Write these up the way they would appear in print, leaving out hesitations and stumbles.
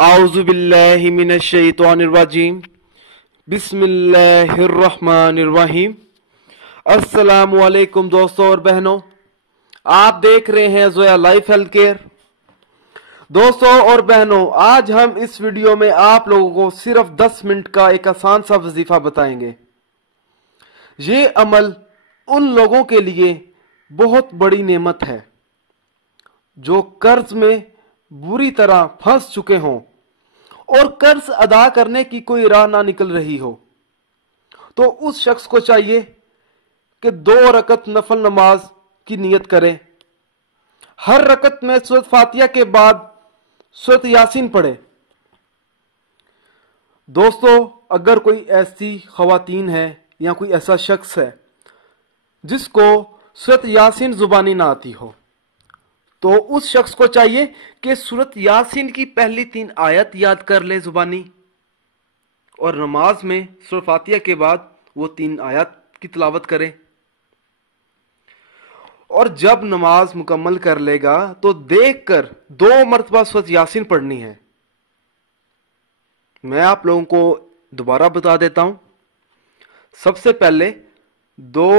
आऊज़ु बिल्लाहि मिनश शैतानिर रजीम। बिस्मिल्लाहिर रहमानिर रहीम। अस्सलामु अलैकुम दोस्तों और बहनों, आप देख रहे हैं ज़ोया लाइफ हेल्थ केयर। दोस्तों और बहनों, आज हम इस वीडियो में आप लोगों को सिर्फ 10 मिनट का एक आसान सा वजीफा बताएंगे। ये अमल उन लोगों के लिए बहुत बड़ी नेमत है जो कर्ज में बुरी तरह फंस चुके हों और कर्ज अदा करने की कोई राह ना निकल रही हो। तो उस शख्स को चाहिए कि 2 रकत नफल नमाज की नियत करे। हर रकत में सूरत फातिहा के बाद सूरत यासीन पढ़े। दोस्तों, अगर कोई ऐसी खवातीन है या कोई ऐसा शख्स है जिसको सूरत यासीन जुबानी ना आती हो, तो उस शख्स को चाहिए कि सूरत यासीन की पहली 3 आयत याद कर ले जुबानी, और नमाज में सूरत फातिहा के बाद वो 3 आयत की तिलावत करे। और जब नमाज मुकम्मल कर लेगा तो देखकर 2 मरतबा सूरत यासीन पढ़नी है। मैं आप लोगों को दोबारा बता देता हूं। सबसे पहले 2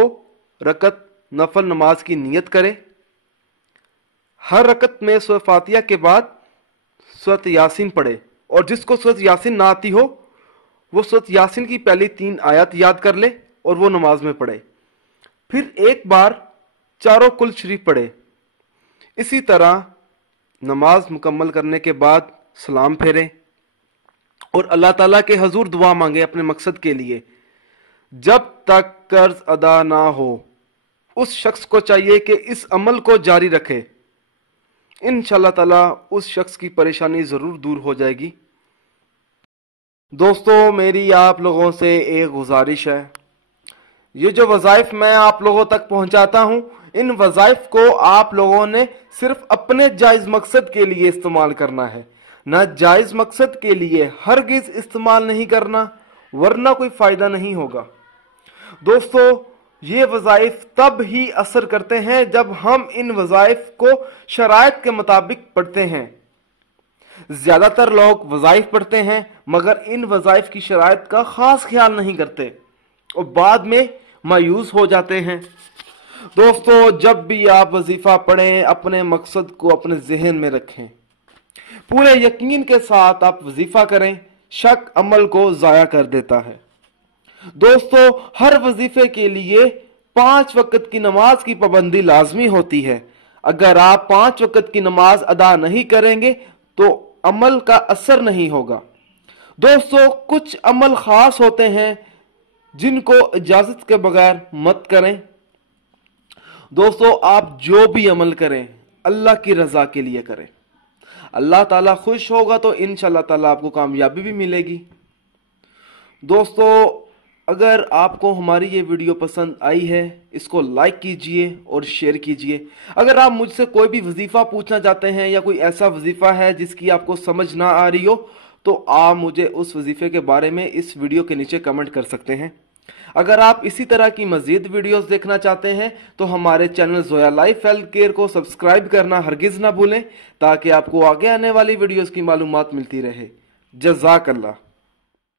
रकत नफल नमाज की नियत करे। हर रकत में सूरत फातिहा के बाद सूरत यासीन पढ़े, और जिसको सूरत यासीन ना आती हो वो सूरत यासीन की पहली 3 आयत याद कर ले और वो नमाज में पढ़े। फिर एक बार चारों कुल शरीफ पढ़े। इसी तरह नमाज मुकम्मल करने के बाद सलाम फेरे और अल्लाह ताला के हजूर दुआ मांगे अपने मकसद के लिए। जब तक कर्ज अदा ना हो उस शख्स को चाहिए कि इस अमल को जारी रखे। इंशाअल्लाह ताला उस शख्स की परेशानी जरूर दूर हो जाएगी। दोस्तों, मेरी आप लोगों से एक गुजारिश है, ये जो वज़ाइफ मैं आप लोगों तक पहुंचाता हूं, इन वज़ाइफ को आप लोगों ने सिर्फ अपने जायज मकसद के लिए इस्तेमाल करना है, ना जायज मकसद के लिए हरगिज इस्तेमाल नहीं करना, वरना कोई फायदा नहीं होगा। दोस्तों, ये वज़ाइफ तब ही असर करते हैं जब हम इन वज़ाइफ को शराइत के मुताबिक पढ़ते हैं। ज्यादातर लोग वज़ाइफ पढ़ते हैं मगर इन वज़ाइफ की शराइत का खास ख्याल नहीं करते और बाद में मायूस हो जाते हैं। दोस्तों, जब भी आप वजीफा पढ़ें अपने मकसद को अपने जहन में रखें, पूरे यकीन के साथ आप वजीफा करें। शक अमल को जाया कर देता है। दोस्तों, हर वजीफे के लिए 5 वक्त की नमाज की पाबंदी लाजमी होती है। अगर आप 5 वक्त की नमाज अदा नहीं करेंगे तो अमल का असर नहीं होगा। दोस्तों, कुछ अमल खास होते हैं जिनको इजाजत के बगैर मत करें। दोस्तों, आप जो भी अमल करें अल्लाह की रजा के लिए करें। अल्लाह ताला खुश होगा तो इंशाअल्लाह ताला आपको कामयाबी भी मिलेगी। दोस्तों, अगर आपको हमारी ये वीडियो पसंद आई है, इसको लाइक कीजिए और शेयर कीजिए। अगर आप मुझसे कोई भी वजीफा पूछना चाहते हैं या कोई ऐसा वजीफा है जिसकी आपको समझ ना आ रही हो, तो आप मुझे उस वजीफे के बारे में इस वीडियो के नीचे कमेंट कर सकते हैं। अगर आप इसी तरह की मजीद वीडियोस देखना चाहते हैं तो हमारे channel Zoya life health care को सब्सक्राइब करना हरगिज ना भूलें, ताकि आपको आगे आने वाली वीडियोस की मालूमात मिलती रहे। जज़ाकल्लाह।